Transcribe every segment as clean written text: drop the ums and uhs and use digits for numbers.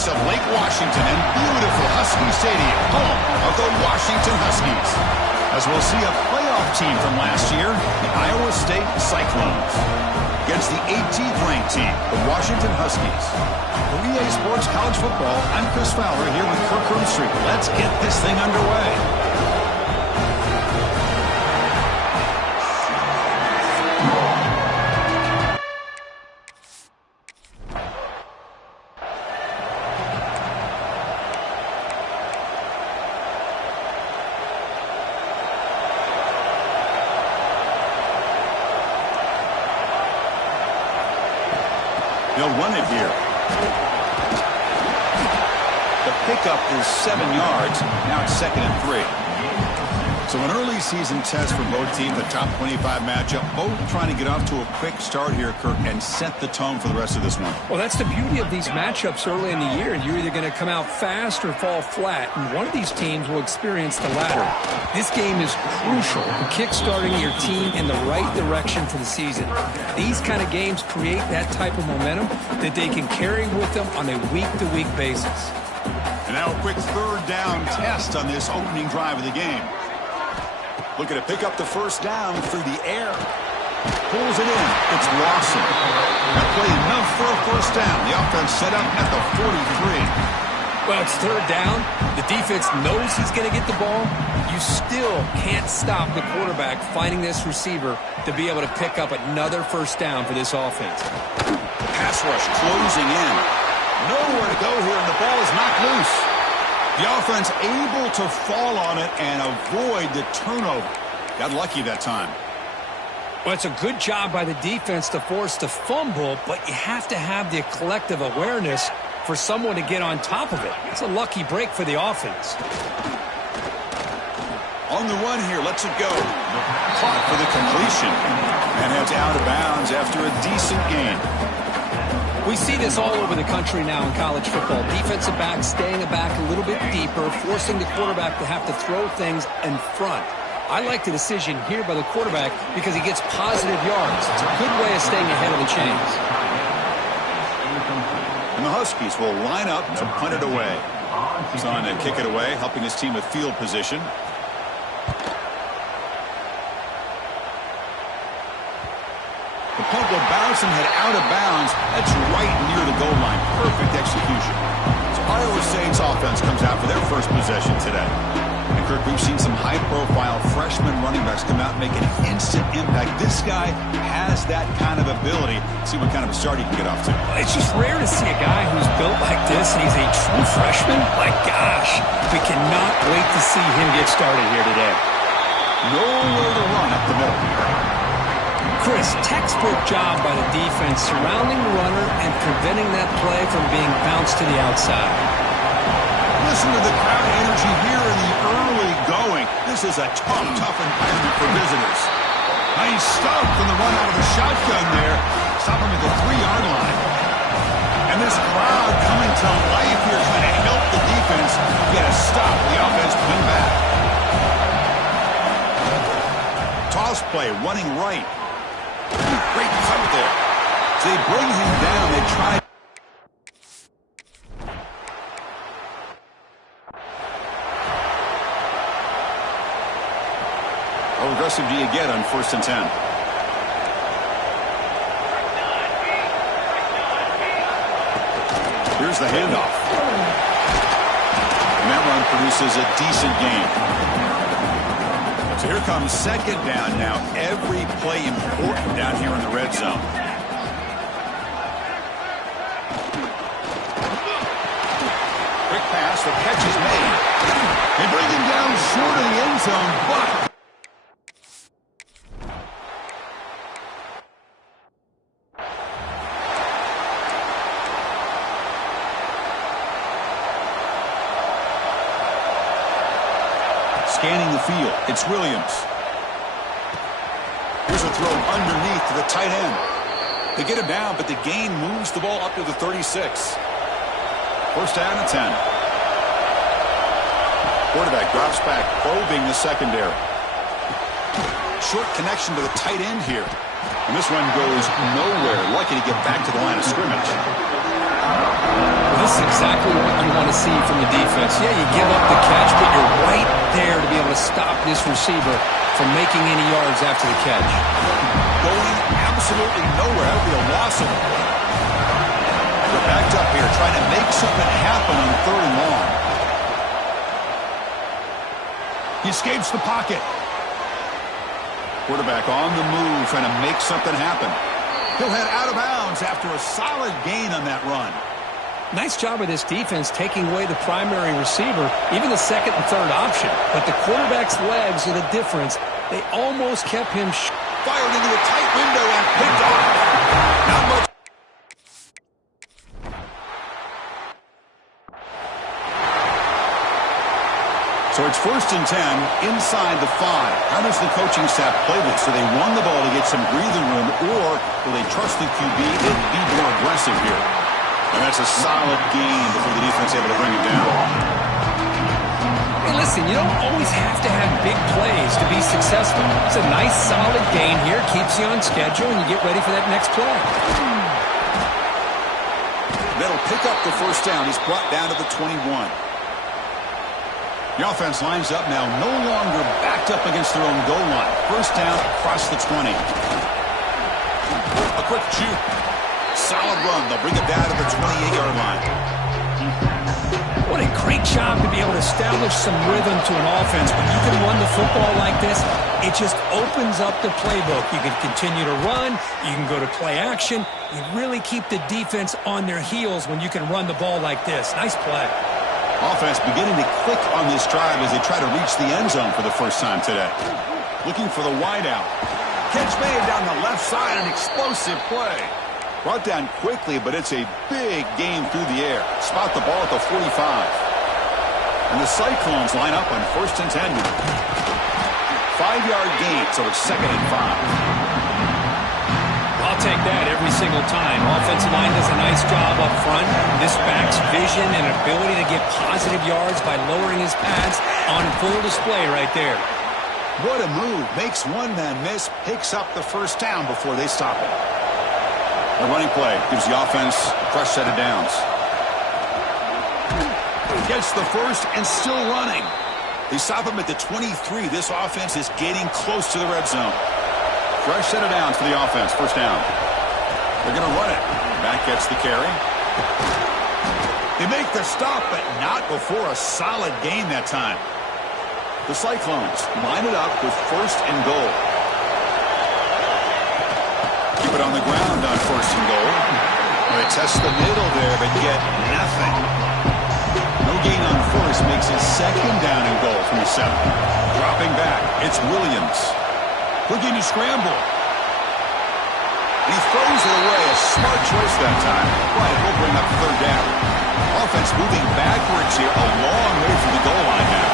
lakes of Lake Washington and beautiful Husky Stadium, home of the Washington Huskies. As we'll see a playoff team from last year, the Iowa State Cyclones, against the 18th ranked team, the Washington Huskies. For EA Sports College Football, I'm Chris Fowler here with Kirk Roomstreet. Let's get this thing underway. They'll run it here. The pickup is 7 yards. Now it's 2nd and 3. So an early season test for both teams, a top 25 matchup. Both trying to get off to a quick start here, Kirk, and set the tone for the rest of this one. Well, that's the beauty of these matchups early in the year. You're either going to come out fast or fall flat, and one of these teams will experience the latter. This game is crucial for kick-starting your team in the right direction for the season. These kind of games create that type of momentum that they can carry with them on a week-to-week basis. And now a quick third down test on this opening drive of the game. Looking to pick up the first down through the air. Pulls it in. It's Lawson. That play enough for a first down. The offense set up at the 43. Well, it's third down. The defense knows he's going to get the ball. You still can't stop the quarterback finding this receiver to be able to pick up another first down for this offense. Pass rush closing in. Nowhere to go here, and the ball is knocked loose. The offense able to fall on it and avoid the turnover. Got lucky that time. Well, it's a good job by the defense to force the fumble, but you have to have the collective awareness for someone to get on top of it. It's a lucky break for the offense. On the run here, lets it go. Caught for the completion. And heads out of bounds after a decent gain. We see this all over the country now in college football. Defensive backs staying back a little bit deeper, forcing the quarterback to have to throw things in front. I like the decision here by the quarterback because he gets positive yards. It's a good way of staying ahead of the chains. And the Huskies will line up to punt it away. He's on to kick it away, helping his team with field position. The punt will bounce and head out of bounds. That's right near the goal line. Perfect execution. So Iowa State's offense comes out for their first possession today. And Kirk, we've seen some high-profile freshman running backs come out and make an instant impact. This guy has that kind of ability. See what kind of a start he can get off to. It's just rare to see a guy who's built like this, and he's a true freshman. My gosh, we cannot wait to see him get started here today. Nowhere to run up the middle. Chris, textbook job by the defense surrounding the runner and preventing that play from being bounced to the outside. Listen to the crowd energy here in the early going. This is a tough environment for visitors. Nice stuff from the run out of the shotgun there. Stop him at the 3-yard line. And this crowd coming to life here trying to help the defense get a stop. The offense playing back. Toss play running right. Great cover there. So they bring him down. They try. How aggressive do you get on 1st and 10? Here's the handoff. And that run produces a decent gain. So here comes 2nd down now. Every play important down here in the red zone. Quick pass. The catch is made. They bring him down short of the end zone, but scanning the field. It's Williams. Here's a throw underneath to the tight end. They get him down, but the gain moves the ball up to the 36. 1st down and 10. Quarterback drops back, probing the secondary. Short connection to the tight end here. And this run goes nowhere. Lucky to get back to the line of scrimmage. Well, This is exactly what you want to see from the defense. Yeah, you give up the catch, but you're right there to be able to stop this receiver from making any yards after the catch. Going absolutely nowhere. That would be a loss of them. They're backed up here, trying to make something happen on 3rd and long. He escapes the pocket. Quarterback on the move, trying to make something happen. He'll head out of bounds after a solid gain on that run. Nice job of this defense taking away the primary receiver, even the second and third option. But the quarterback's legs are the difference. They almost kept him fired into a tight window and picked off. Not much. So it's 1st and 10 inside the 5. How does the coaching staff play this? Do they run the ball to get some breathing room, or will they trust the QB and be more aggressive here? And that's a solid gain before the defense able to bring it down. Hey, listen, you don't always have to have big plays to be successful. It's a nice, solid gain here. Keeps you on schedule, and you get ready for that next play. That'll pick up the 1st down. He's brought down to the 21. The offense lines up now, no longer backed up against their own goal line. 1st down across the 20. A quick juke. Solid run. They'll bring it down to the 28-yard line. What a great job to be able to establish some rhythm to an offense. When you can run the football like this, it just opens up the playbook. You can continue to run. You can go to play action. You really keep the defense on their heels when you can run the ball like this. Nice play. Offense beginning to click on this drive as they try to reach the end zone for the first time today. Looking for the wideout. Catch made down the left side, an explosive play. Brought down quickly, but it's a big gain through the air. Spot the ball at the 45. And the Cyclones line up on 1st and 10 now. 5-yard gain, so it's 2nd and 5. I'll take that every single time. Offensive line does a nice job up front. This back's vision and ability to get positive yards by lowering his pads on full display right there. What a move. Makes one man miss, picks up the 1st down before they stop it. A running play gives the offense a fresh set of downs. Gets the 1st and still running. They stop him at the 23. This offense is getting close to the red zone. Fresh set of downs for the offense. 1st down. They're going to run it. Back gets the carry. They make the stop, but not before a solid gain that time. The Cyclones line it up with 1st and goal. Keep it on the ground on 1st and goal. They test the middle there, but get nothing. No gain on 1st makes it 2nd down and goal from the 7. Dropping back, it's Williams. Looking to scramble. He throws it away. A smart choice that time. But it will bring up 3rd down. Offense moving backwards here a long way from the goal line now.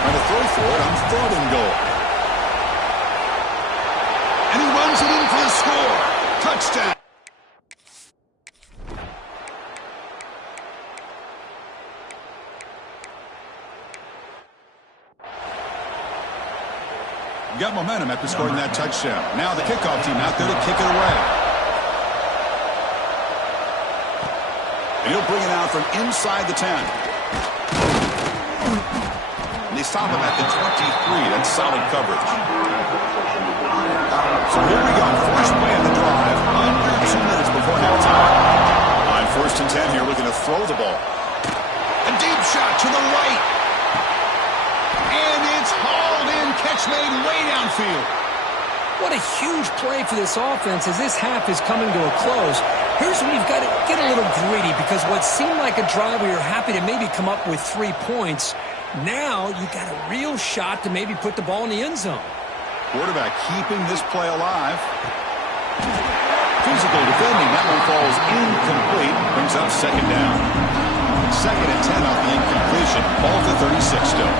Trying to throw for it on 3rd and goal. And he runs it in for the score. Touchdown. Got momentum after scoring that touchdown. Now the kickoff team out there to kick it away. And he'll bring it out from inside the 10. And they stop him at the 23. That's solid coverage. So here we go. First play of the drive. Under 2 minutes before halftime. On 1st and 10 here, looking to throw the ball. A deep shot to the right. And it's hauled in. Catch made way downfield. What a huge play for this offense as this half is coming to a close. Here's when you've got to get a little greedy, because what seemed like a drive where you're happy to maybe come up with 3 points, now you've got a real shot to maybe put the ball in the end zone. Quarterback keeping this play alive. Physical defending. That one falls incomplete. Brings up 2nd down. 2nd and 10 off the incompletion. Ball to 36 still.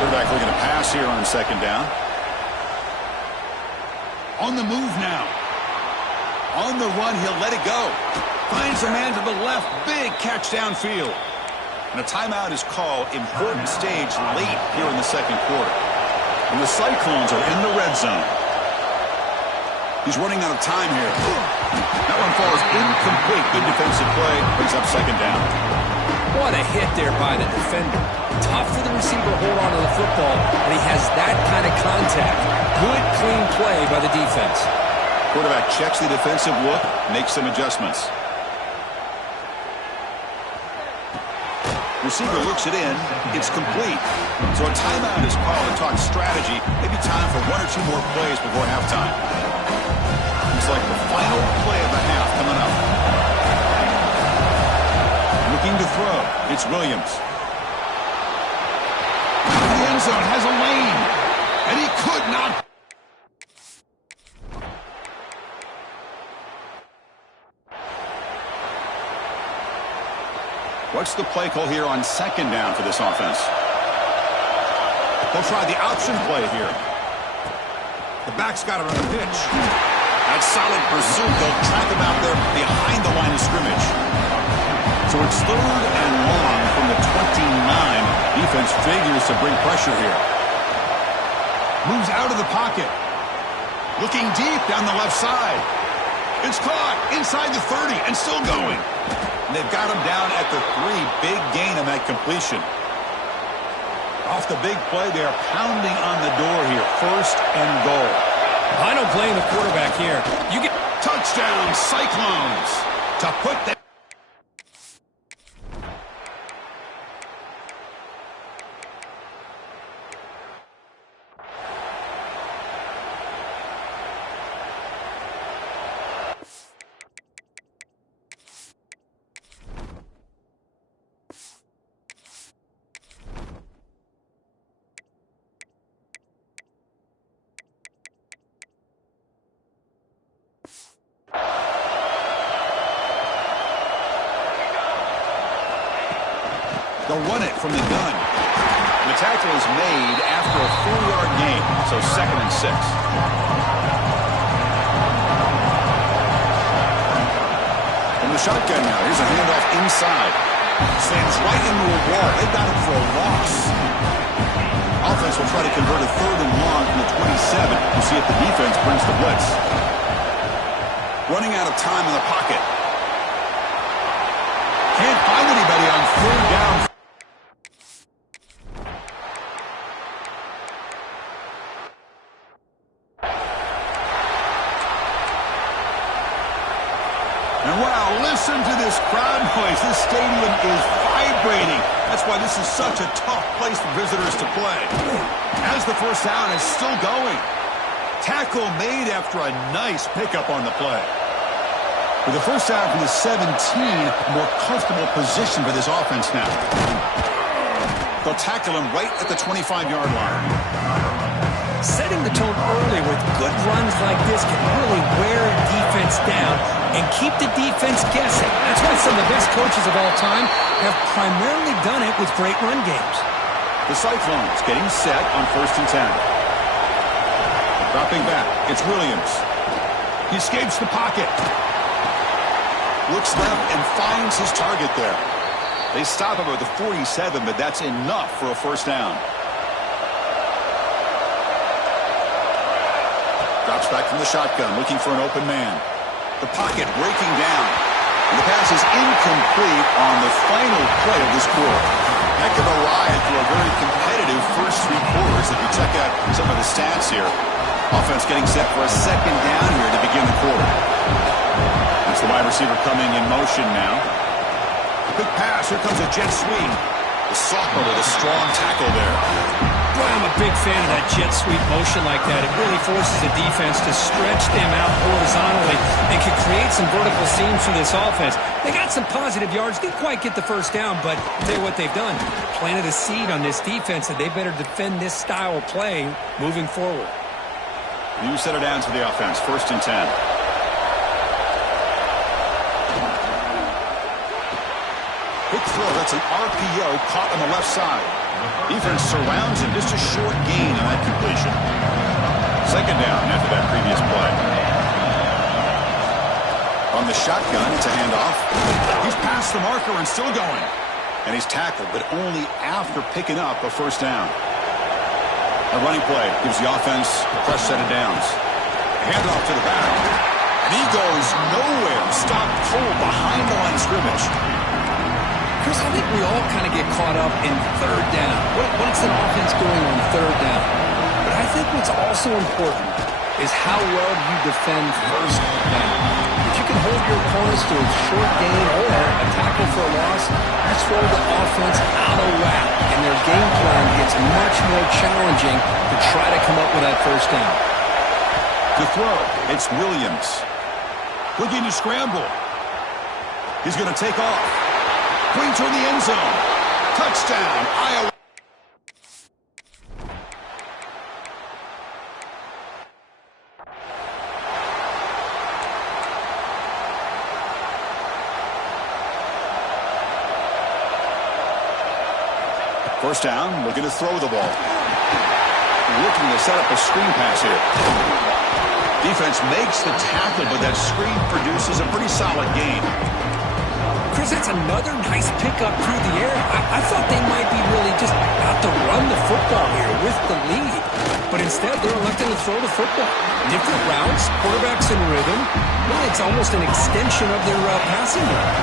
Quarterback looking to pass here on 2nd down. On the move now. On the run, he'll let it go. Finds a man to the left. Big catch downfield. And a timeout is called. Important stage late here in the 2nd quarter. And the Cyclones are in the red zone. He's running out of time here. That one falls incomplete. Good defensive play. Brings up second down. What a hit there by the defender. Tough for the receiver to hold on to the football, and he has that kind of contact. Good, clean play by the defense. Quarterback checks the defensive look, makes some adjustments. Receiver looks it in. It's complete. So a timeout is called to talk strategy. Maybe time for one or two more plays before halftime. Looks like the final play of the half coming up. Looking to throw. It's Williams. The end zone has a lane. And he could not. What's the play call here on second down for this offense? They'll try the option play here. The back's got him on the pitch. That's solid pursuit. They'll track him out there behind the line of scrimmage. So it's 3rd and long from the 29. Defense figures to bring pressure here. Moves out of the pocket. Looking deep down the left side. It's caught inside the 30 and still going. And they've got him down at the 3. Big gain on that completion. Off the big play, they are pounding on the door here. 1st and goal. I don't blame the quarterback here. You get touchdown, Cyclones, to put that. They'll run it from the gun. The tackle is made after a 4-yard gain, so 2nd and 6. From the shotgun now, here's a handoff inside. Stands right into a wall. They've got him for a loss. Offense will try to convert a 3rd and long from the 27. We'll see if the defense brings the blitz. Running out of time in the pocket. Can't find anybody on 3rd down. And wow, listen to this crowd noise. This stadium is vibrating. That's why this is such a tough place for visitors to play. As the first down is still going. Tackle made after a nice pickup on the play. With the first down from the 17, a more comfortable position for this offense now. They'll tackle him right at the 25-yard line. Setting the tone early with good runs like this can really wear a defense down and keep the defense guessing. That's why some of the best coaches of all time have primarily done it with great run games. The Cyclones getting set on 1st and 10. Dropping back, it's Williams. He escapes the pocket. Looks left and finds his target there. They stop him at the 47, but that's enough for a first down. Drops back from the shotgun, looking for an open man. The pocket breaking down. And the pass is incomplete on the final play of this quarter. Heck of a ride through a very competitive first 3 quarters. If you check out some of the stats here. Offense getting set for a 2nd down here to begin the quarter. That's the wide receiver coming in motion now. Quick pass. Here comes a jet sweep. The sophomore with a strong tackle there. Boy, I'm a big fan of that jet sweep motion like that. It really forces the defense to stretch them out horizontally and can create some vertical seams for this offense. They got some positive yards. Didn't quite get the first down, but I'll tell you what they've done. Planted a seed on this defense that they better defend this style of play moving forward. New set of downs for the offense. 1st and 10. Quick throw. That's an RPO caught on the left side. Defense surrounds him. Just a short gain on that completion. 2nd down after that previous play. On the shotgun, it's a handoff. He's past the marker and still going. And he's tackled, but only after picking up a first down. A running play gives the offense a fresh set of downs. Handoff to the back. And he goes nowhere. Stopped cold behind the line of scrimmage. Chris, I think we all kind of get caught up in third down. What's an offense doing on third down? But I think what's also important is how well you defend first down. If you can hold your opponents to a short gain or a tackle for a loss, you throw the offense out of whack, and their game plan gets much more challenging to try to come up with that first down. To throw, it's Williams. Looking to scramble. He's going to take off. Going toward the end zone. Touchdown, Iowa. First down, looking to throw the ball. Looking to set up a screen pass here. Defense makes the tackle, but that screen produces a pretty solid gain. Chris, that's another nice pickup through the air. I thought they might be really just out to run the football here with the lead. But instead, they're electing to throw the football. Different routes, quarterbacks in rhythm. Really, it's almost an extension of their passing game.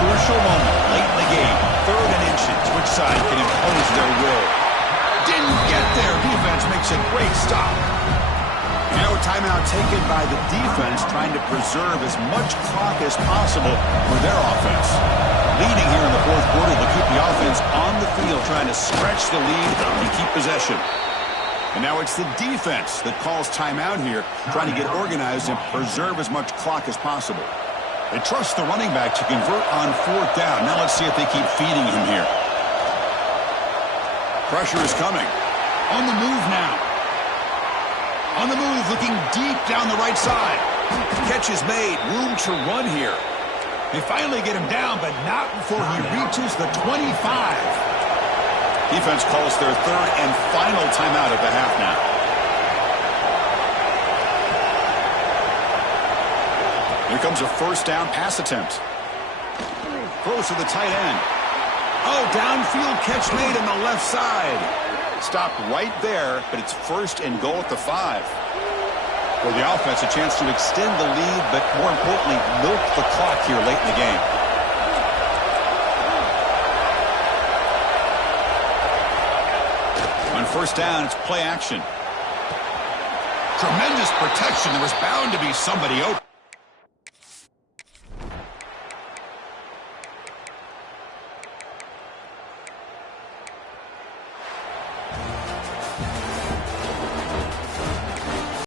Crucial moment late in the game. 3rd and inches. Which side can impose their will? Didn't get there. Defense makes a great stop. Now a timeout taken by the defense, trying to preserve as much clock as possible for their offense. Leading here in the 4th quarter, they'll keep the offense on the field, trying to stretch the lead and keep possession. And now it's the defense that calls timeout here, trying to get organized and preserve as much clock as possible. They trust the running back to convert on 4th down. Now let's see if they keep feeding him here. Pressure is coming. On the move now. On the move, looking deep down the right side. Catch is made. Room to run here. They finally get him down, but not before he reaches the 25. Defense calls their 3rd and final timeout of the half now. Here comes a first down pass attempt. Throws to the tight end. Oh, downfield catch made on the left side. Stopped right there, but it's 1st and goal at the 5. For the offense, a chance to extend the lead, but more importantly, milk the clock here late in the game. On first down, it's play action. Tremendous protection. There was bound to be somebody open.